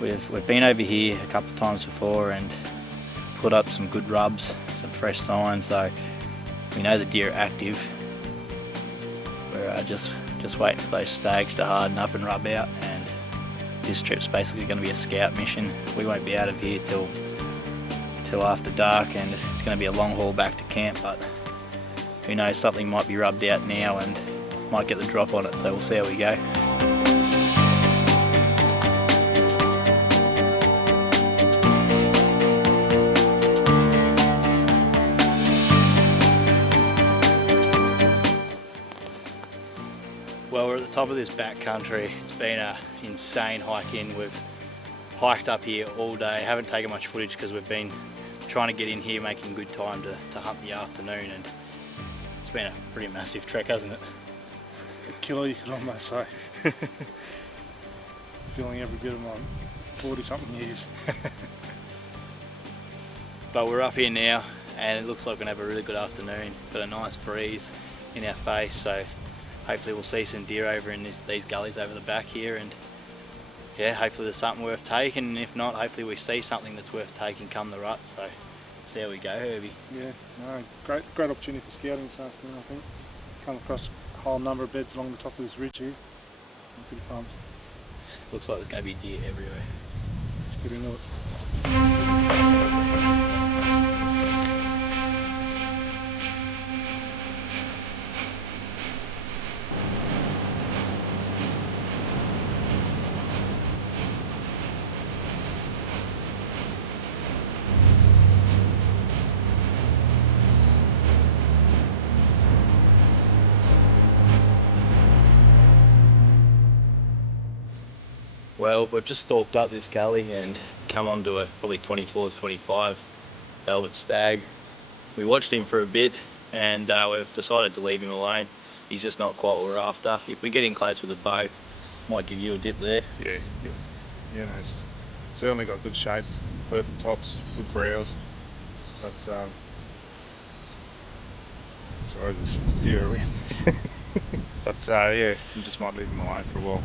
We've been over here a couple of times before and put up some good rubs, some fresh signs, so we know the deer are active. We're just waiting for those stags to harden up and rub out, and this trip's basically going to be a scout mission. We won't be out of here till after dark, and it's going to be a long haul back to camp, but who knows, something might be rubbed out now and might get the drop on it, so we'll see how we go. Well, we're at the top of this back country. It's been an insane hike in. We've hiked up here all day. Haven't taken much footage because we've been trying to get in here, making good time to hunt the afternoon, and it's been a pretty massive trek, hasn't it? A kilo, you could almost say. Feeling every bit of my 40-something years. But we're up here now, and it looks like we're going to have a really good afternoon. Got a nice breeze in our face, so hopefully we'll see some deer over in these gullies over the back here, and yeah, hopefully there's something worth taking, and if not, hopefully we see something that's worth taking come the rut. So see how we go, Herbie. Yeah, no, great opportunity for scouting this afternoon, I think. Come across a whole number of beds along the top of this ridge here. I'm pretty pumped. Looks like there's going to be deer everywhere. Let's get into it. Well, we've just stalked up this gully and come onto a probably 24-25 velvet stag. We watched him for a bit, and we've decided to leave him alone. He's just not quite what we're after. If we get in close with a bow, might give you a dip there. Yeah, no, it's certainly got good shape, perfect tops, good brows. But sorry, there's deer around. But yeah, you just might leave him alone for a while.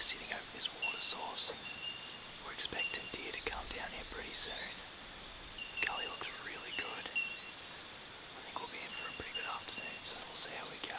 Sitting over this water source. We're expecting deer to come down here pretty soon. Gully looks really good. I think we'll be in for a pretty good afternoon, so we'll see how we go.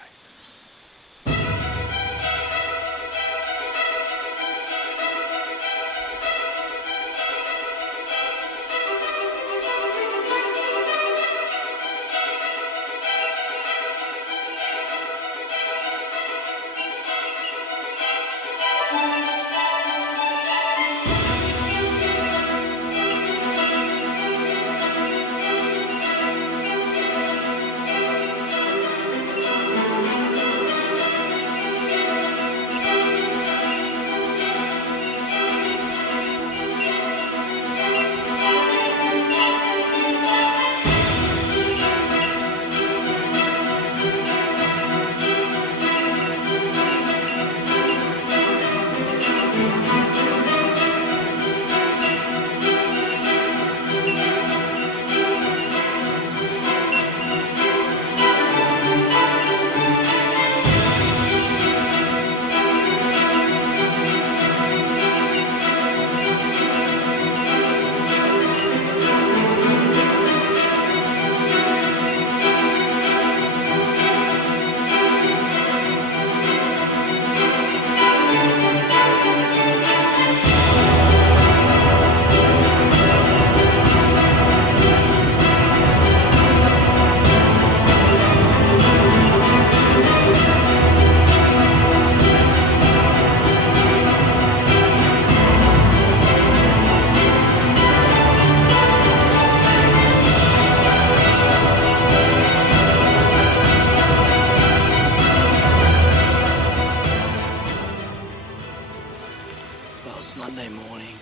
Monday morning,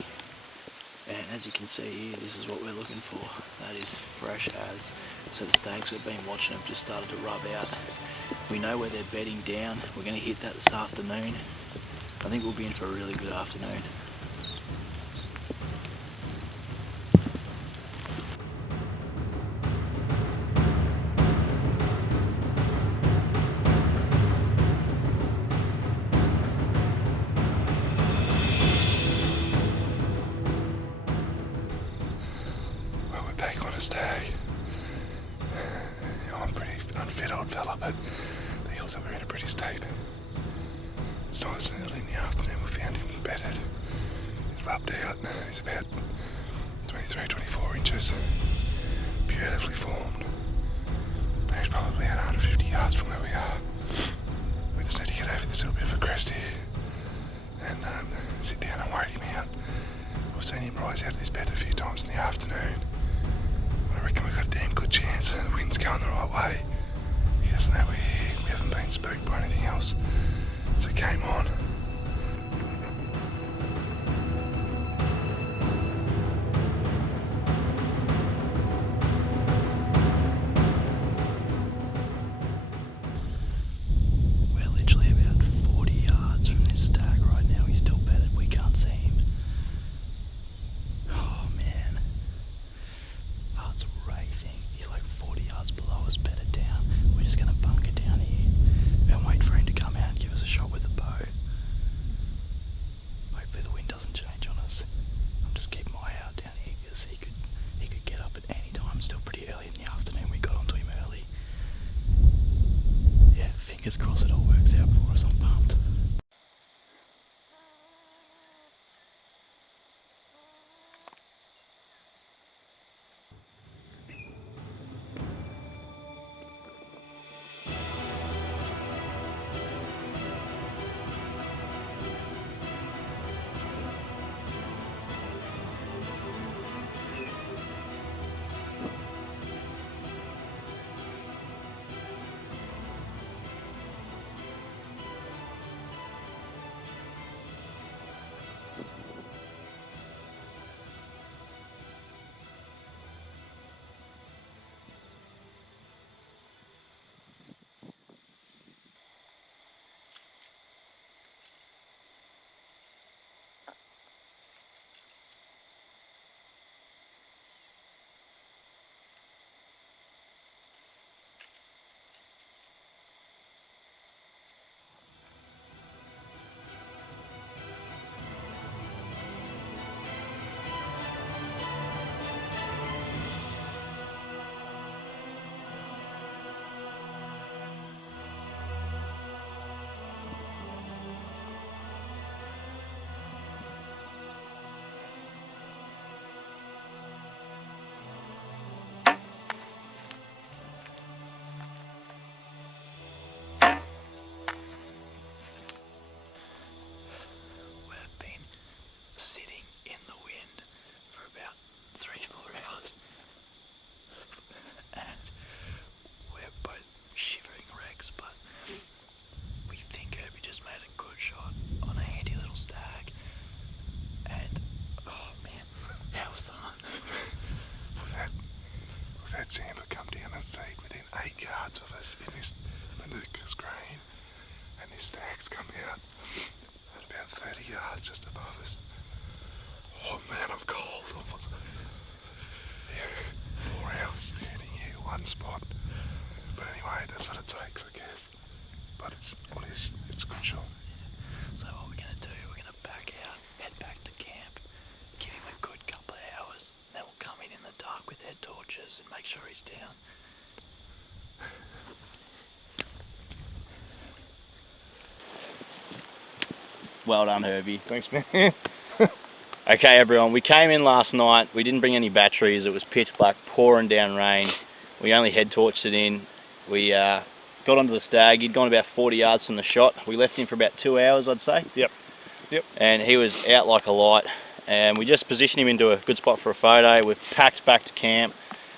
and as you can see here, this is what we're looking for. That is fresh as. So the stags we've been watching have just started to rub out. We know where they're bedding down. We're going to hit that this afternoon. I think we'll be in for a really good afternoon. Well, we're back on a stag. I'm a pretty unfit old fella, but the hills that we're in are pretty steep. It's nice and early in the afternoon. We found him bedded. He's rubbed out. He's about 23, 24 inches. Beautifully formed. He's probably at 150 yards from where we are. We just need to get over this little bit of a crest here and sit down and wait him out. We've seen him rise out of this bed a few times in the afternoon. I reckon we've got a damn good chance. The wind's going the right way. He doesn't know we're here. We haven't been spooked by anything else. So game on. We're literally about 40 yards from this stag right now. He's still bedded. We can't see him. Oh man. Heart's racing. He's like 40 yards below us, bedded down. We're just going to bunker down here and wait for him to come out and give us a shot with the bow. Hopefully the wind doesn't change on us. I'm just keeping my eye out down here because he could get up at any time. Still pretty early in the afternoon. We got onto him early. Yeah, fingers crossed it all works out for us. I'm pumped. Sitting in the wind for about 3-4 hours, and we're both shivering wrecks, but we think Herbie just made a good shot on a handy little stag, and oh man, how was that? We've had Sambar come down and feed within 8 yards of us in this Manuka's green, and this stag's come out at about 30 yards just above us. Oh man, I'm cold. Yeah, 4 hours standing here, one spot. But anyway, that's what it takes, I guess. But it's a good shot. So what we're going to do, we're going to back out, head back to camp, give him a good couple of hours, and then we'll come in the dark with head torches and make sure he's down. Well done, Herbie. Thanks, man. Okay, everyone, we came in last night. We didn't bring any batteries. It was pitch black, pouring down rain. We only head torched it in. We got onto the stag. He'd gone about 40 yards from the shot. We left him for about 2 hours, I'd say. Yep. And he was out like a light. And we just positioned him into a good spot for a photo. We've packed back to camp.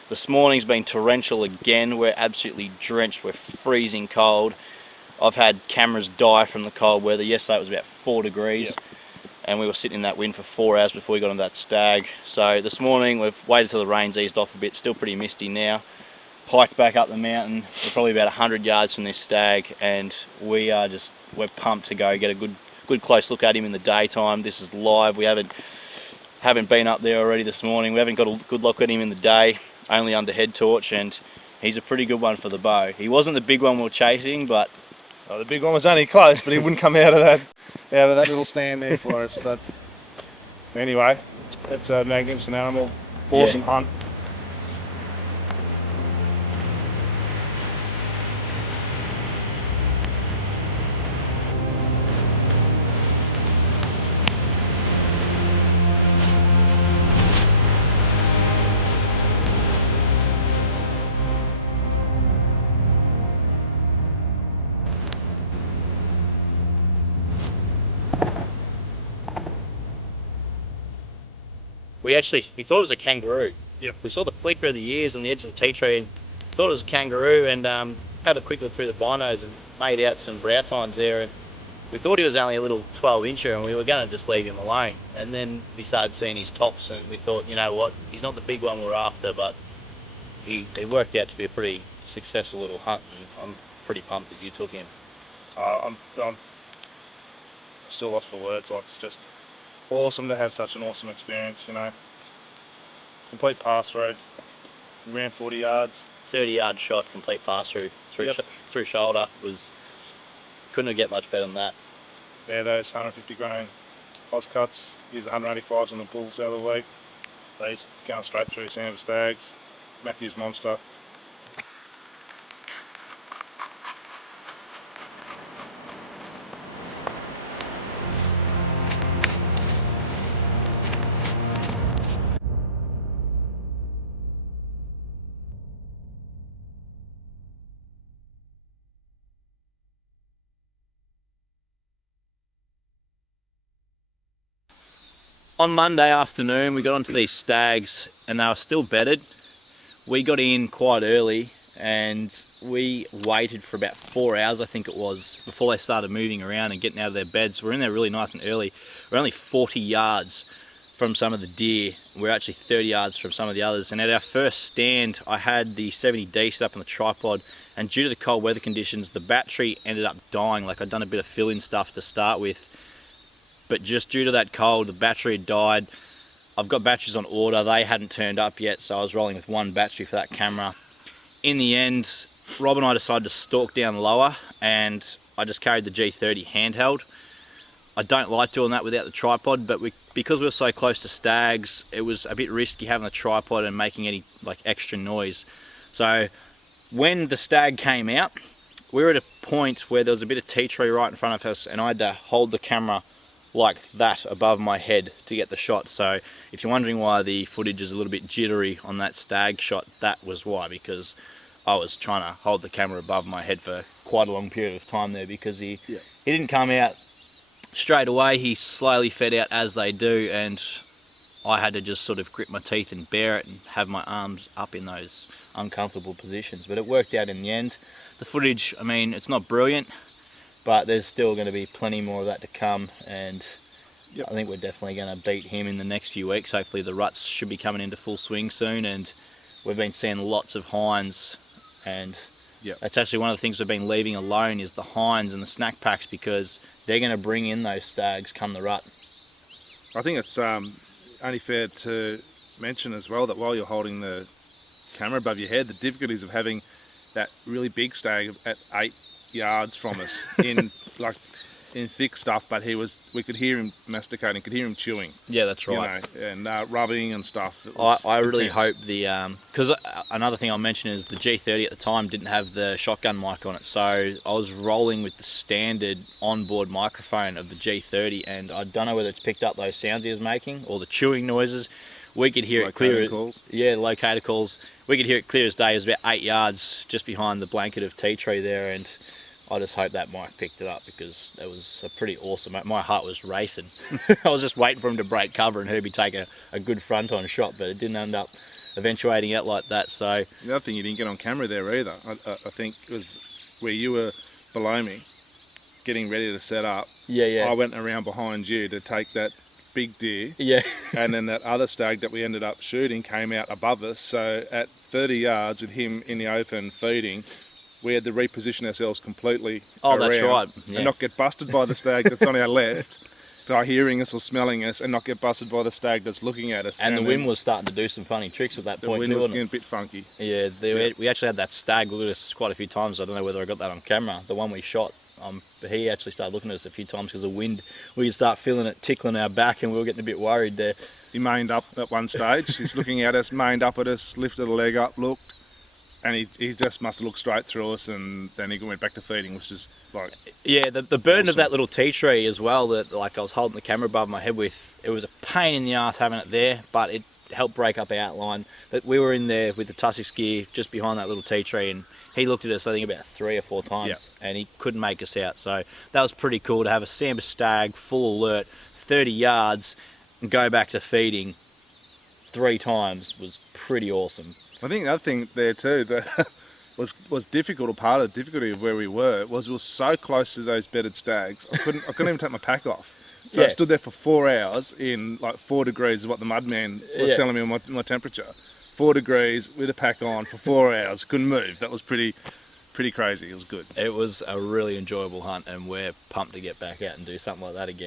This morning's been torrential again. We're absolutely drenched. We're freezing cold. I've had cameras die from the cold weather. Yesterday it was about 4 degrees. Yep. and we were sitting in that wind for 4 hours before we got on that stag. So this morning we've waited till the rain's eased off a bit, still pretty misty now. Hiked back up the mountain, we're probably about 100 yards from this stag, and we're pumped to go get a good close look at him in the daytime. This is live. We haven't been up there already this morning. We haven't got a good look at him in the day, only under head torch, and he's a pretty good one for the bow. He wasn't the big one we were chasing, but the big one was only close, but he wouldn't come out of that little stand there for us. But anyway, it's a magnificent animal, awesome hunt. we thought it was a kangaroo. Yep. We saw the flicker of the ears on the edge of the tea tree and thought it was a kangaroo, and had a quick look through the binos and made out some brow tines there, and we thought he was only a little 12-incher and we were going to just leave him alone. And then we started seeing his tops and we thought, you know what, he's not the big one we're after, but it worked out to be a pretty successful little hunt, and I'm pretty pumped that you took him. I'm still lost for words. Like, it's just awesome to have such an awesome experience, you know. Complete pass through, ran 40 yards. 30-yard shot, complete pass through shoulder. Couldn't get much better than that. Yeah, those 150 grain Oz cuts, use 185s on the bulls the other week. These going straight through Sambar stags. Matthew's monster. On Monday afternoon we got onto these stags and they were still bedded. We got in quite early and we waited for about 4 hours, I think it was, before they started moving around and getting out of their beds. We're in there really nice and early. We're only 40 yards from some of the deer. We're actually 30 yards from some of the others, and at our first stand I had the 70D set up on the tripod, and due to the cold weather conditions the battery ended up dying. Like, I'd done a bit of fill-in stuff to start with, but just due to that cold the battery had died. I've got batteries on order, they hadn't turned up yet, so I was rolling with one battery for that camera. In the end, Rob and I decided to stalk down lower, and I just carried the G30 handheld. I don't like doing that without the tripod, but because we were so close to stags, it was a bit risky having the tripod and making any extra noise. So when the stag came out, we were at a point where there was a bit of tea tree right in front of us, and I had to hold the camera like that above my head to get the shot. So if you're wondering why the footage is a little bit jittery on that stag shot, that was why, because I was trying to hold the camera above my head for quite a long period of time there, because he didn't come out straight away. He slowly fed out as they do, and I had to just sort of grit my teeth and bear it and have my arms up in those uncomfortable positions. But it worked out in the end. The footage, I mean, it's not brilliant, but there's still going to be plenty more of that to come, and I think we're definitely going to beat him in the next few weeks. Hopefully the ruts should be coming into full swing soon, and we've been seeing lots of hinds, and that's actually one of the things we've been leaving alone is the hinds and the snack packs, because they're going to bring in those stags come the rut. I think it's only fair to mention as well that while you're holding the camera above your head, the difficulties of having that really big stag at 8 yards from us in thick stuff, but we could hear him masticating, could hear him chewing. Yeah, that's right. You know, and rubbing and stuff. I really hope because another thing I'll mention is the G30 at the time didn't have the shotgun mic on it, so I was rolling with the standard onboard microphone of the G30, and I don't know whether it's picked up those sounds he was making or the chewing noises. We could hear it clear. Yeah, locator calls. We could hear it clear as day. It was about 8 yards just behind the blanket of tea tree there, and I just hope that mic picked it up, because it was a pretty awesome. My heart was racing. I was just waiting for him to break cover and Herbie take a good front-on shot, but it didn't end up eventuating out like that. So the other thing you didn't get on camera there either, I think, was where you were below me. getting ready to set up, Yeah. I went around behind you to take that big deer, Yeah. and then that other stag that we ended up shooting came out above us. So at 30 yards with him in the open feeding, we had to reposition ourselves completely Oh, around that's right. Yeah. and not get busted by the stag that's on our left by hearing us or smelling us, and not get busted by the stag that's looking at us. And the wind was starting to do some funny tricks at that the point. wind was getting a bit funky. Yeah, we actually had that stag look at us quite a few times. I don't know whether I got that on camera. The one we shot, he actually started looking at us a few times because the wind, we could start feeling it tickling our back, and we were getting a bit worried there. He mained up at one stage. He's looking at us, mained up at us, lifted a leg up, looked, and he just must have looked straight through us, and then he went back to feeding, which is like... Yeah, the burden awesome. of that little tea tree as well, that like I was holding the camera above my head with, it was a pain in the ass having it there, but it helped break up our outline. But we were in there with the Tussocks gear just behind that little tea tree, and he looked at us, I think, about 3 or 4 times, and he couldn't make us out. So that was pretty cool to have a Sambar stag, full alert, 30 yards, and go back to feeding 3 times was pretty awesome. I think the other thing there too that was difficult, or part of the difficulty of where we were so close to those bedded stags. I couldn't even take my pack off. So I stood there for 4 hours in like 4 degrees is what the mudman was telling me on my temperature. 4 degrees with a pack on for 4 hours, couldn't move. That was pretty crazy. It was good. It was a really enjoyable hunt, and we're pumped to get back out and do something like that again.